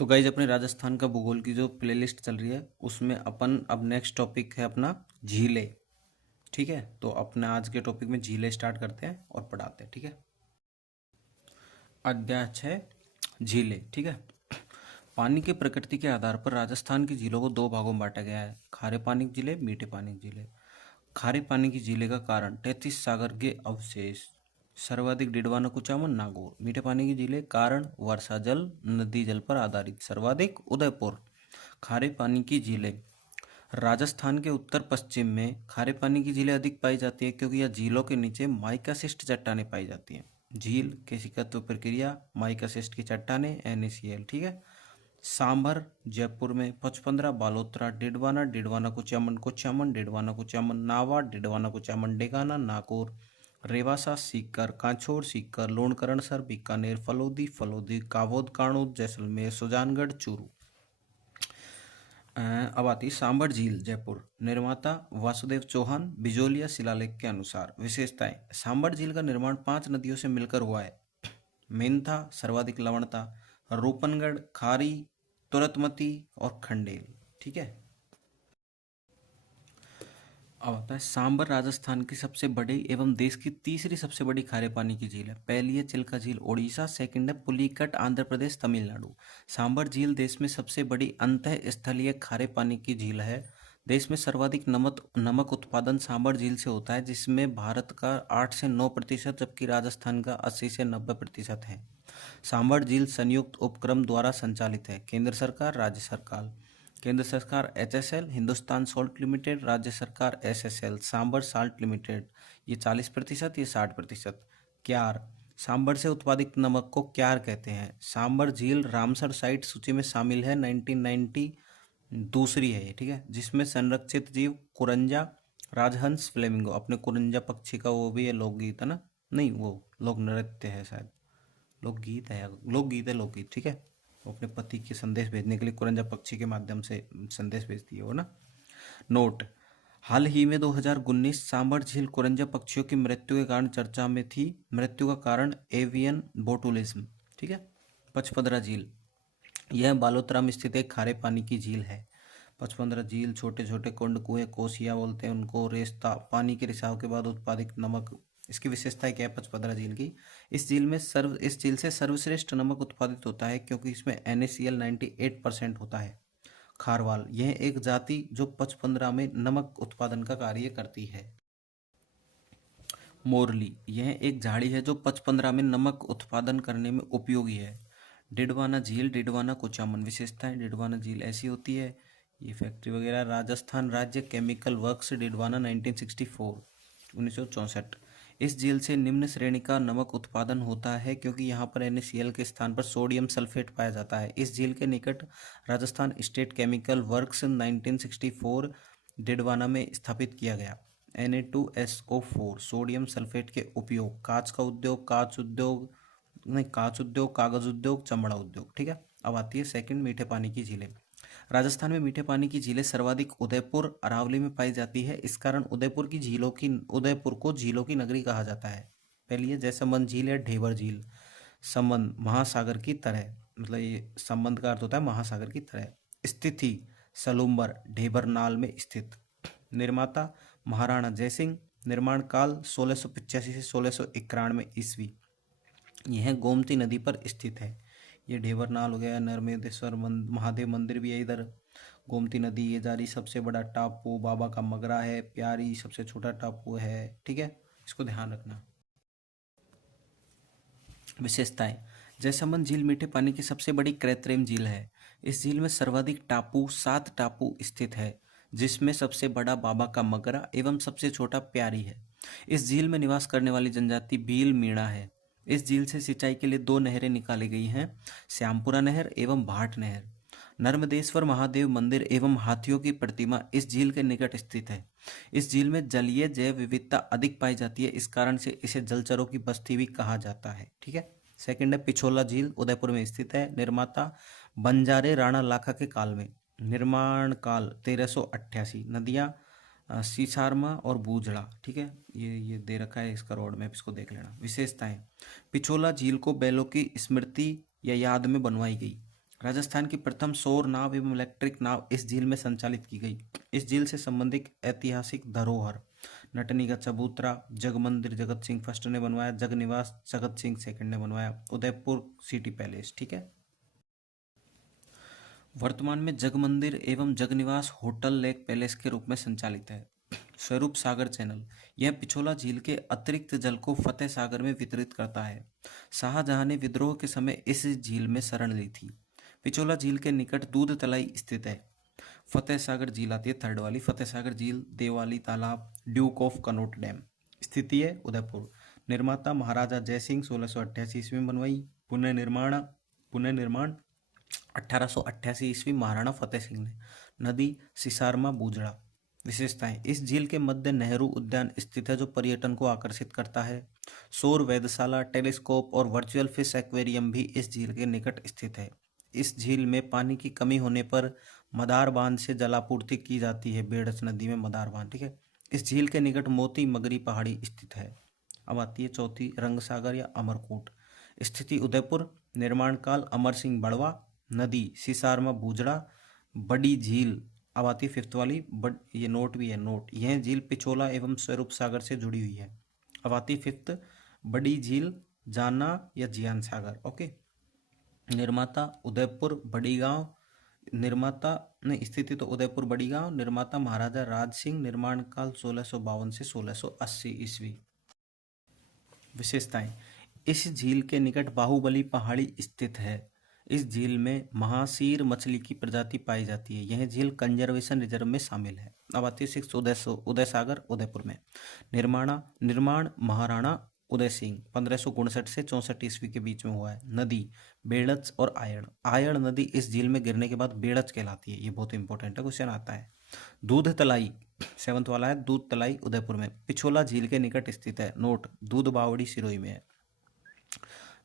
तो गाइज अपने राजस्थान का भूगोल की जो प्लेलिस्ट चल रही है उसमें अपन अब नेक्स्ट टॉपिक है अपना झीलें। ठीक है, तो अपने आज के टॉपिक में झीलें स्टार्ट करते हैं और पढ़ाते हैं। ठीक है, अध्याय 6 झीलें। ठीक है, पानी की प्रकृति के आधार पर राजस्थान की झीलों को दो भागों में बांटा गया है: खारे पानी की झीलें, मीठे पानी की झीलें। खारे पानी की झीलें का कारण 33 सागर के अवशेष, सर्वाधिक डिडवाना कुचामन नागौर। मीठे पानी की झीलें कारण वर्षा जल, नदी जल पर आधारित, सर्वाधिक उदयपुर। खारे पानी की झीलें राजस्थान के उत्तर पश्चिम में खारे पानी की झीलें अधिक पाई जाती है क्योंकि यह झीलों के नीचे माइकासिस्ट चट्टानें पाई जाती हैं। झील केशिकत्व प्रक्रिया, माइकासिस्ट की चट्टानें, NaCl। ठीक है, सांभर जयपुर में, पचपंदरा बालोतरा, डिडवाना, डिडवाना कुचामन कुचामन, डिडवाना कुचामन नावा, डिडवाना कुचामन डेगाना नागौर, रेवासा सीकर, कांछोर सीकर, लोणकरणसर बीकानेर, फलोदी फलोदी, कावोद काणोद, जैसलमेर, सुजानगढ़ चूरू। अब आती है सांभर झील जयपुर। निर्माता वासुदेव चौहान, बिजोलिया शिलालेख के अनुसार। विशेषताएं: सांभर झील का निर्माण 5 नदियों से मिलकर हुआ है। मेंथा सर्वाधिक लवणता, रूपनगढ़, खारी, तुरतमती और खंडेल। ठीक है, अब आता है सांबर राजस्थान की सबसे बड़ी एवं देश की तीसरी सबसे बड़ी खारे पानी की झील है। पहली है चिल्का झील ओडिशा, सेकंड है पुलिकट आंध्र प्रदेश तमिलनाडु। सांबर झील देश में सबसे बड़ी अंतः स्थलीय खारे पानी की झील है। देश में सर्वाधिक नमक उत्पादन सांबर झील से होता है, जिसमें भारत का 8 से 9% जबकि राजस्थान का 80 से 90% है। सांबर झील संयुक्त उपक्रम द्वारा संचालित है। केंद्र सरकार, राज्य सरकार। केंद्र सरकार HSL हिंदुस्तान सॉल्ट लिमिटेड, राज्य सरकार SSL सांबर साल्ट लिमिटेड। ये 40%, ये 60%। क्यार, सांबर से उत्पादित नमक को क्यार कहते हैं। सांबर झील रामसर साइट सूची में शामिल है, 1990 दूसरी है ये। ठीक है, जिसमें संरक्षित जीव कुरंजा, राजहंस, फ्लेमिंगो। अपने कुरंजा पक्षी का वो भी है लोकगीत है ना, नहीं वो लोक नृत्य है शायद, लोकगीत है, लोकगीत है, लोकगीत। ठीक है, वो अपने पति के संदेश भेजने के लिए कुरंजा पक्षी के माध्यम से संदेश भेजती है वो ना। नोट: हाल ही में 2019 सांभर झील कुरंजा पक्षियों की मृत्यु के कारण चर्चा में थी। मृत्यु का कारण एवियन बोटुलिज्म। ठीक है, पचपदरा झील, यह बालोतरा में स्थित एक खारे पानी की झील है। पचपंदरा झील छोटे छोटे कुंड, कुएं, कोसिया बोलते हैं उनको, रेस्ता पानी के रिसाव के बाद उत्पादित नमक। इसकी विशेषता क्या है पचपदरा झील की? इस झील से सर्वश्रेष्ठ नमक उत्पादित होता है क्योंकि इसमें NaCl 98% होता है। खारवाल, यह एक जाति जो पचपंदरा में नमक उत्पादन का कार्य करती है। मोरली, यह एक झाड़ी है जो पचपंदरा में नमक उत्पादन करने में उपयोगी है। डिडवाना झील, डिडवाना कुचामन। विशेषताएं: डिडवाना झील ऐसी होती है, ये फैक्ट्री वगैरह, राजस्थान राज्य केमिकल वर्क्स डिडवाना, 1964। इस झील से निम्न श्रेणी का नमक उत्पादन होता है क्योंकि यहाँ पर NaCl के स्थान पर सोडियम सल्फेट पाया जाता है। इस झील के निकट Rajasthan state chemical works 1964 Didwana में स्थापित किया गया। Na2SO4 सोडियम सल्फेट के उपयोग कांच उद्योग, कागज उद्योग, चमड़ा उद्योग। ठीक है, अब आती है सेकंड, मीठे पानी की झीलें। राजस्थान में मीठे पानी की झीलें सर्वाधिक उदयपुर, अरावली में पाई जाती है। इस कारण उदयपुर को झीलों की नगरी कहा जाता है। पहली है जयसंबंध झील या ढेबर झील। संबंध, महासागर की तरह, मतलब ये संबंध का अर्थ होता है महासागर की तरह। स्थिति, सलूम्बर ढेबर नाल में स्थित। निर्माता महाराणा जयसिंह। निर्माण काल 1685 से 1691 ईस्वी। यह गोमती नदी पर स्थित है। ये ढेबरनाल हो गया, नर्मदेश्वर महादेव मंदिर भी है इधर। गोमती नदी ये जा रही, सबसे बड़ा टापू बाबा का मगरा है, प्यारी सबसे छोटा टापू है। ठीक है, इसको ध्यान रखना। विशेषताएं: जयसंबंध झील मीठे पानी की सबसे बड़ी कृत्रिम झील है। इस झील में सर्वाधिक टापू 7 टापू स्थित है, जिसमें सबसे बड़ा बाबा का मगरा एवं सबसे छोटा प्यारी है। इस झील में निवास करने वाली जनजाति भील मीणा है। इस झील से सिंचाई के लिए 2 नहरें निकाली गई हैं, श्यामपुरा नहर एवं भाट नहर। नर्मदेश्वर महादेव मंदिर एवं हाथियों की प्रतिमा इस झील के निकट स्थित है। इस झील में जलीय जैव विविधता अधिक पाई जाती है, इस कारण से इसे जलचरों की बस्ती भी कहा जाता है। ठीक है, सेकंड है पिछोला झील, उदयपुर में स्थित है। निर्माता बंजारे राणा लाखा के काल में। निर्माण काल 1388। नदियाँ सीसारमा और बूझड़ा। ठीक है, ये दे रखा है इसका रोड मैप, इसको देख लेना। विशेषताएं: पिछोला झील को बैलों की स्मृति या याद में बनवाई गई। राजस्थान की प्रथम सौर नाव एवं इलेक्ट्रिक नाव इस झील में संचालित की गई। इस झील से संबंधित ऐतिहासिक धरोहर, नटनी का चबूतरा, जग मंदिर जगत सिंह फर्स्ट ने बनवाया, जग निवास जगत सिंह सेकंड ने बनवाया, उदयपुर सिटी पैलेस। ठीक है। वर्तमान में जग मंदिर एवं जगनिवास होटल लेक पैलेस के रूप में संचालित है। स्वरूप सागर चैनल, यह पिछोला झील के अतिरिक्त जल को फतेह सागर में वितरित करता है। शाहजहां ने विद्रोह के समय इस झील में शरण ली थी। पिछोला झील के निकट दूध तलाई स्थित है। फतेह सागर झील आती है थर्ड वाली। फतेह सागर झील, देवाली तालाब, ड्यूक ऑफ कनॉट डैम। स्थिति है उदयपुर। निर्माता महाराजा जयसिंह 1688 ईस्वी में बनवाई। पुनर्निर्माण 1888 ईस्वी महाराणा फतेह सिंह ने। नदी सिसारमा बूजड़ा। विशेषताएं, इस झील के मध्य नेहरू उद्यान स्थित है जो पर्यटन को आकर्षित करता है। सौर वेधशाला, टेलीस्कोप और वर्चुअल फिश एक्वेरियम भी इस झील के निकट स्थित है। इस झील में पानी की कमी होने पर मदार बांध से जलापूर्ति की जाती है। बेड़च नदी में मदार बांध। ठीक है। इस झील के निकट मोती मगरी पहाड़ी स्थित है। अब आती है चौथी, रंगसागर या अमरकोट। स्थिति उदयपुर। निर्माण काल अमर सिंह बड़वा। नदी सिसारमा बूजड़ा। बड़ी झील, अब आती है फिफ्थ वाली, ये नोट भी है नोट, यह झील पिछोला एवं स्वरूप सागर से जुड़ी हुई है। अब आती है फिफ्थ, बड़ी झील जाना या जियान सागर। ओके। निर्माता उदयपुर बड़ी गांव। निर्माता नहीं, स्थिति तो उदयपुर बड़ी गांव। निर्माता महाराजा राज सिंह। निर्माण काल 1652 से 1680 ईस्वी। विशेषताएं, इस झील के निकट बाहुबली पहाड़ी स्थित है। इस झील में महासीर मछली की प्रजाति पाई जाती है। यह झील कंजर्वेशन रिजर्व में शामिल है। अब आती है सिक्स, उदय सागर उदयपुर में। निर्माण महाराणा उदय सिंह 1559 से 64 ईस्वी के बीच में हुआ है। नदी बेड़च और आयड़। आयड़ नदी इस झील में गिरने के बाद बेड़च कहलाती है। ये बहुत इंपॉर्टेंट है, क्वेश्चन आता है। दूध तलाई, सेवंथ वाला है, दूध तलाई उदयपुर में। पिछोला झील के निकट स्थित है। नोट, दूध बावड़ी सिरोही में है।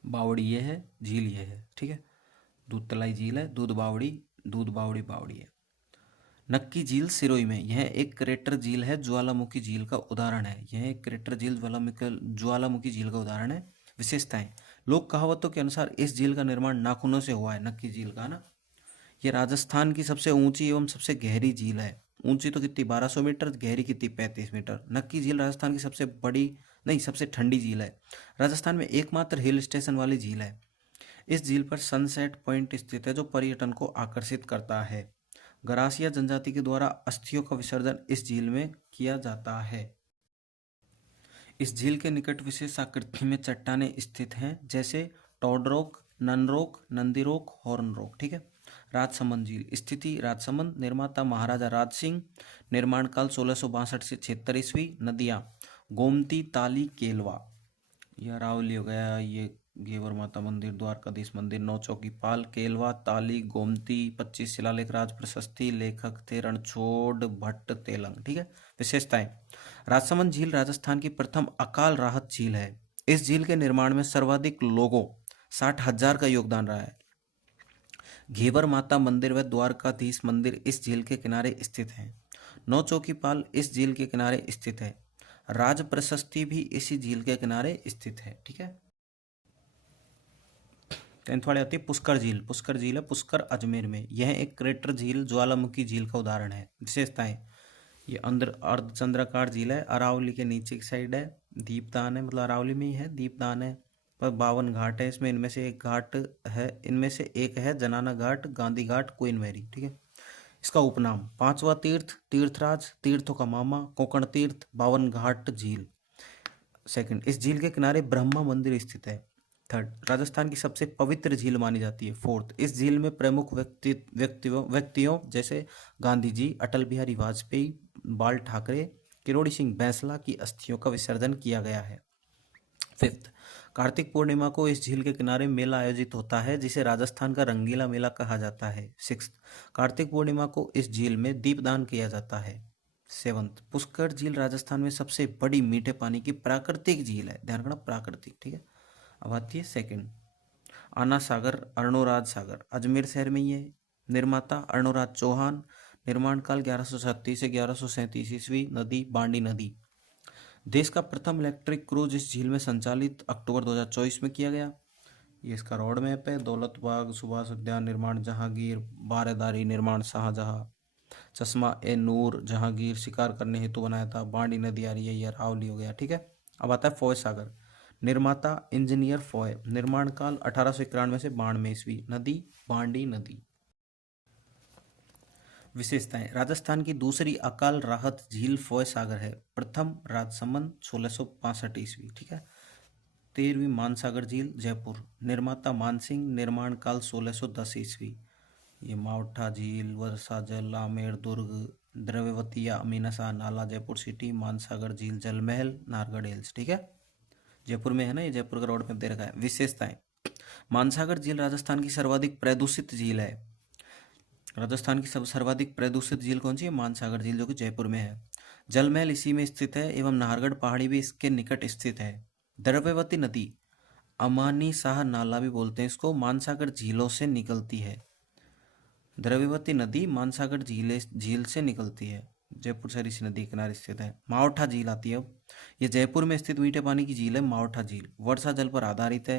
बावड़ी ये है, झील ये है। ठीक है। दूध तलाई झील है, दूध बावड़ी बावड़ी है। नक्की झील सिरोही में, यह एक क्रेटर झील है, ज्वालामुखी झील का उदाहरण है। यह एक क्रेटर झील ज्वालामुखी झील का उदाहरण है। विशेषताएं, लोक कहावतों के अनुसार इस झील का निर्माण नाखूनों से हुआ है। नक्की झील का ना, यह राजस्थान की सबसे ऊंची एवं सबसे गहरी झील है। ऊंची तो कितनी, 1200 मीटर, गहरी कितनी, 35 मीटर। नक्की झील राजस्थान की सबसे बड़ी नहीं सबसे ठंडी झील है। राजस्थान में एकमात्र हिल स्टेशन वाली झील है। इस झील पर सनसेट पॉइंट स्थित है जो पर्यटन को आकर्षित करता है। गरासिया जनजाति के द्वारा अस्थियों का विसर्जन इस झील में किया जाता है। इस झील के निकट विशेष आकृति में चट्टानें स्थित हैं, जैसे टॉडरोक, ननरोक, नंदीरोक, हॉर्नरोक। ठीक है। राजसमंद झील। स्थिति राजसमंद। निर्माता महाराजा राज सिंह। निर्माण काल 1662 से 76 ईस्वी। नदियाँ गोमती, ताली, केलवा। यह अरावली हो गया, ये घेवर माता मंदिर, द्वारकाधीश मंदिर, नौ चौकी पाल, केलवा, ताली, गोमती। 25 शिलालेख, राज प्रशस्ति, लेखक थे रणछोड़ भट्ट तेलंग। ठीक है। विशेषताएं, राजसमंद झील राजस्थान की प्रथम अकाल राहत झील है। इस झील के निर्माण में सर्वाधिक लोगों 60,000 का योगदान रहा है। घेवर माता मंदिर व द्वारकाधीश मंदिर इस झील के किनारे स्थित हैं। नौ चौकी पाल इस झील के किनारे स्थित है। राज प्रशस्ति भी इसी झील के किनारे स्थित है। ठीक है। 10th वाली आती है पुष्कर झील। पुष्कर झील है, पुष्कर अजमेर में। यह एक क्रेटर झील ज्वालामुखी झील का उदाहरण है। विशेषताएं, ये अंदर अर्धचंद्राकार झील है, अरावली के नीचे की साइड है, दीपदान है, मतलब अरावली में ही है, दीपदान है, पर 52 घाट है इसमें। इनमें से एक घाट है, इनमें से एक है जनाना घाट, गांधी घाट, क्वीन मैरी। ठीक है। इसका उपनाम, पांचवा तीर्थ, तीर्थराज, तीर्थों का मामा, कोकण तीर्थ, 52 घाट झील। सेकंड, इस झील के किनारे ब्रह्मा मंदिर स्थित है। थर्ड, राजस्थान की सबसे पवित्र झील मानी जाती है। फोर्थ, इस झील में प्रमुख व्यक्तियों जैसे गांधी जी, अटल बिहारी वाजपेयी, बाल ठाकरे, किरोड़ी सिंह बैंसला की अस्थियों का विसर्जन किया गया है। फिफ्थ, कार्तिक पूर्णिमा को इस झील के किनारे मेला आयोजित होता है जिसे राजस्थान का रंगीला मेला कहा जाता है। सिक्स्थ, कार्तिक पूर्णिमा को इस झील में दीपदान किया जाता है। सेवंथ, पुष्कर झील राजस्थान में सबसे बड़ी मीठे पानी की प्राकृतिक झील है। ध्यान रखना, प्राकृतिक। ठीक है। अब आती है सेकंड, आना सागर, अर्णोराज सागर, अजमेर शहर में ही है। निर्माता अर्णोराज चौहान। निर्माण काल 1136 से 1137 ईस्वी। नदी बांडी नदी। देश का प्रथम इलेक्ट्रिक क्रूज इस झील में संचालित अक्टूबर 2024 में किया गया। ये इसका रोड मैप है। दौलत बाग, सुभाष उद्यान निर्माण जहांगीर, बारहदारी निर्माण शाहजहां, चश्मा ए नूर जहांगीर शिकार करने हेतु बनाया था। बांडी नदी आ रही है, ये अरावली हो गया। ठीक है, अब आता है फॉय सागर। निर्माता इंजीनियर फॉय, निर्माण काल 1891 से 92 ईस्वी। नदी बांडी नदी। विशेषताएं, राजस्थान की दूसरी अकाल राहत झील फॉय सागर है। प्रथम राजसमंद 1665 ईस्वी। ठीक है। 13वीं मानसागर झील जयपुर, निर्माता मानसिंह, निर्माण काल 1610 ईस्वी। ये मावठा झील, वर्षा जल, आमेर दुर्ग, द्रव्यवती या अमीनसा नाला जयपुर सिटी, मानसागर झील, जल महल, नारगढ़ हिल्स। ठीक है, जयपुर में है ना, ये जयपुर का रोड मैप दे रखा है। विशेषताएं, मानसागर झील राजस्थान की सर्वाधिक प्रदूषित झील है। राजस्थान की सब सर्वाधिक प्रदूषित झील कौन सी है? मानसागर झील, जो कि जयपुर में है। जल महल इसी में स्थित है एवं नाहरगढ़ पहाड़ी भी इसके निकट स्थित है। द्रव्यवती नदी, अमानी शाह नाला भी बोलते हैं इसको, मानसागर झीलों से निकलती है। द्रव्यवती नदी मानसागर झील से निकलती है, जयपुर शहर इसी नदी के किनारे स्थित है। मावठा झील आती है अब, ये जयपुर में स्थित मीठे पानी की झील है। मावठा झील वर्षा जल पर आधारित है।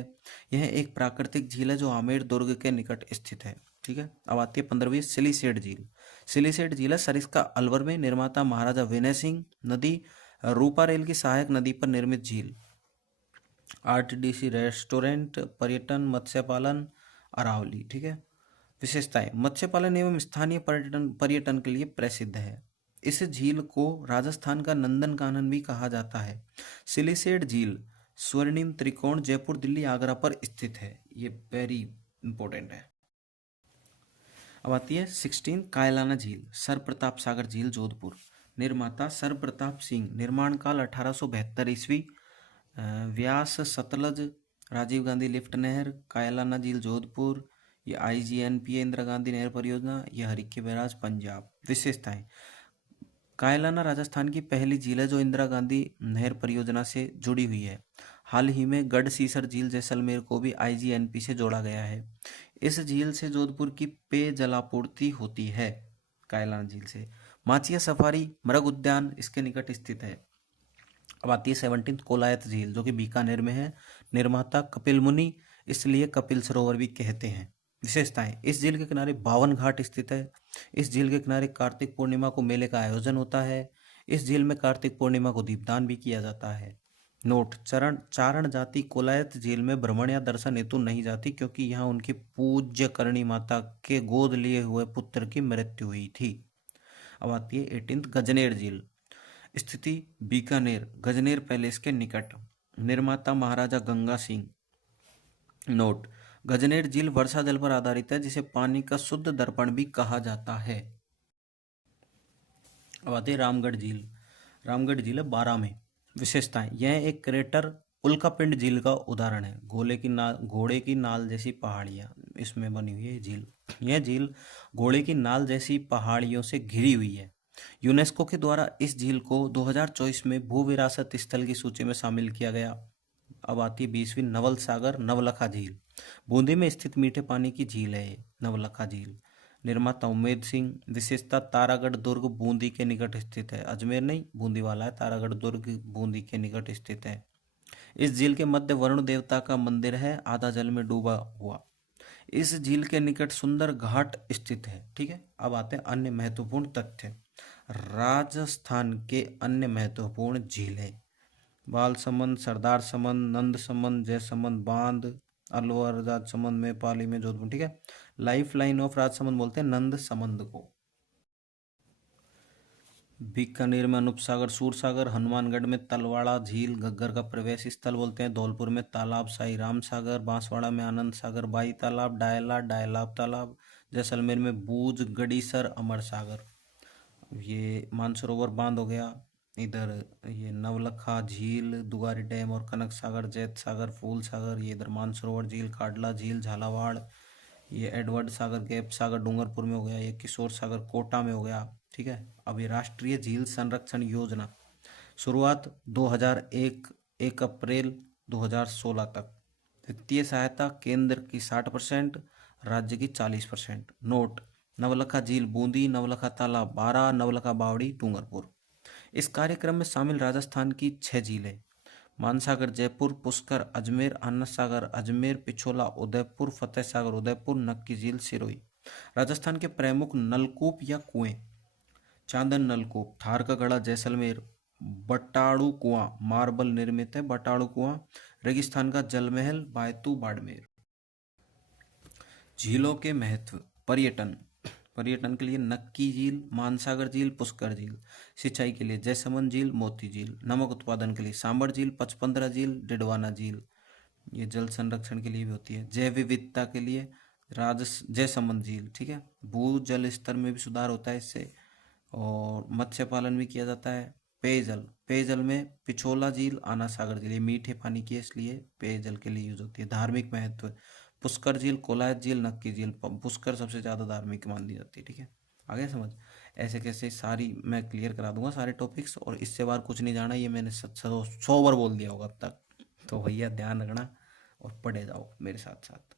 यह एक प्राकृतिक झील है जो आमेर दुर्ग के निकट स्थित है। ठीक है, अब आती है 15वीं सिलीसेट झील। सिलीसेट झील है सरिस्का अलवर में, निर्माता महाराजा विनय सिंह। नदी रूपा रेल की सहायक नदी पर निर्मित झील। आरटीडीसी रेस्टोरेंट, पर्यटन, मत्स्य पालन, अरावली। ठीक है, विशेषताएं, मत्स्य पालन एवं स्थानीय पर्यटन के लिए प्रसिद्ध है। इस झील को राजस्थान का नंदन कानन भी कहा जाता है। सिलीसेट झील स्वर्णिम त्रिकोण जयपुर, दिल्ली, आगरा पर स्थित है। ये वेरी इंपॉर्टेंट है। अब आती है 16 कायलाना झील, सर प्रताप सागर झील जोधपुर, निर्माता सर प्रताप सिंह, निर्माण काल 1872 ईस्वी। व्यास सतलज, राजीव गांधी लिफ्ट नहर, कायलाना झील जोधपुर। ये IGNPA इंदिरा गांधी नहर परियोजना, ये हरिके बैराज पंजाब। विशेषताएं, कायलाना राजस्थान की पहली झील है जो इंदिरा गांधी नहर परियोजना से जुड़ी हुई है। हाल ही में गढ़सीसर झील जैसलमेर को भी IGNP से जोड़ा गया है। इस झील से जोधपुर की पेयजलापूर्ति होती है, कायलाना झील से। माचिया सफारी मृग उद्यान इसके निकट स्थित है। अब आती है 17 कोलायत झील, जो कि बीकानेर में है। निर्माता कपिल मुनि, इसलिए कपिल सरोवर भी कहते हैं। विशेषताएं, इस झील के किनारे 52 घाट स्थित है। इस झील के किनारे कार्तिक पूर्णिमा को मेले का आयोजन होता है। इस झील में कार्तिक पूर्णिमा को दीपदान भी किया जाता है। नोट, चारण जाति कोलायत झील में भ्रमण या दर्शन हेतु नहीं जाती, क्योंकि यहाँ उनकी पूज्य करणी माता के गोद लिए हुए पुत्र की मृत्यु हुई थी। अब आती है 18 गजनेर झील, स्थिति बीकानेर, गजनेर पैलेस के निकट। निर्माता महाराजा गंगा सिंह। नोट, गजनेर झील वर्षा जल पर आधारित है, जिसे पानी का शुद्ध दर्पण भी कहा जाता है। अब आते हैं रामगढ़ झील। रामगढ़ झील है 12 में। विशेषताएं, यह एक क्रेटर उल्कापिंड झील का उदाहरण है। घोड़े की नाल जैसी पहाड़ियां इसमें बनी हुई है झील। यह झील घोड़े की नाल जैसी पहाड़ियों से घिरी हुई है। यूनेस्को के द्वारा इस झील को 2024 में भू विरासत स्थल की सूची में शामिल किया गया। अब आती है 20वीं नवल सागर नवलखा झील, बूंदी में स्थित मीठे पानी की झील है ये नवलखा झील। निर्माता उम्मेद सिंह। विशेषता, तारागढ़ दुर्ग बूंदी के निकट स्थित है। अजमेर नहीं, बूंदी वाला है। तारागढ़ दुर्ग बूंदी के निकट स्थित है। इस झील के मध्य वरुण देवता का मंदिर है, आधा जल में डूबा हुआ। इस झील के निकट सुंदर घाट स्थित है। ठीक है, अब आते हैं अन्य महत्वपूर्ण तथ्य। राजस्थान के अन्य महत्वपूर्ण झीलें: बालसमंद, सरदार समंद, नंद समंद, जयसमंद बांध, अलवर राजसमंद में, पाली में, जोधपुर। ठीक है, लाइफ लाइन ऑफ राजसमंद बोलते हैं नंद समंद को। बीकानेर में अनूप सागर, सूरसागर, हनुमानगढ़ में तलवाड़ा झील, घग्गर का प्रवेश स्थल बोलते हैं। धौलपुर में तालाब साई राम सागर, बांसवाड़ा में आनंद सागर बाई तालाब, डायलाब तालाब, जैसलमेर में बूझ गड़ीसर अमर सागर। ये मानसरोवर बांध हो गया। इधर ये नवलखा झील, दुगारी डैम और कनक सागर, जैत सागर, फूल सागर। ये इधर मानसरोवर झील, काडला झील, झालावाड़। ये एडवर्ड सागर, गैप सागर डूंगरपुर में हो गया। ये किशोर सागर कोटा में हो गया। ठीक है, अब ये राष्ट्रीय झील संरक्षण योजना, शुरुआत 2001, 1 अप्रैल 2016 तक। वित्तीय सहायता केंद्र की 60%, राज्य की 40%। नोट, नवलखा झील बूंदी, नवलखा तालाब 12, नवलखा बावड़ी डूंगरपुर। इस कार्यक्रम में शामिल राजस्थान की 6 झीलें: मानसागर जयपुर, पुष्कर अजमेर, आनंद सागर अजमेर, पिछोला उदयपुर, फतेह सागर उदयपुर, नक्की झील सिरोही। राजस्थान के प्रमुख नलकूप या कुएं। चांदन नलकूप, थार का गढ़ा जैसलमेर, बटाड़ू कुआं मार्बल निर्मित है बटाड़ू कुआं, रेगिस्तान का जलमहल बायतू बाड़मेर। झीलों के महत्व। पर्यटन, पर्यटन के लिए नक्की झील, मानसागर झील, पुष्कर झील। सिंचाई के लिए जयसमंद झील, मोती झील। नमक उत्पादन के लिए सांबर झील, पचपंदरा झील, डिडवाना झील, ये जल संरक्षण के लिए भी होती है। जैव विविधता के लिए जयसमंद झील, ठीक है। भू जल स्तर में भी सुधार होता है इससे, और मत्स्य पालन भी किया जाता है। पेयजल, पेयजल में पिछोला झील, आना सागर झील, ये मीठे पानी की है इसलिए पेयजल के लिए यूज होती है। धार्मिक महत्व, पुष्कर झील, कोलायत झील, नक्की झील। पुष्कर सबसे ज़्यादा धार्मिक मानी जाती है, ठीक है। आगे समझ, ऐसे कैसे सारी मैं क्लियर करा दूंगा सारे टॉपिक्स, और इससे बार कुछ नहीं जाना, ये मैंने 100 बार बोल दिया होगा अब तक। तो भैया ध्यान रखना और पढ़े जाओ मेरे साथ साथ।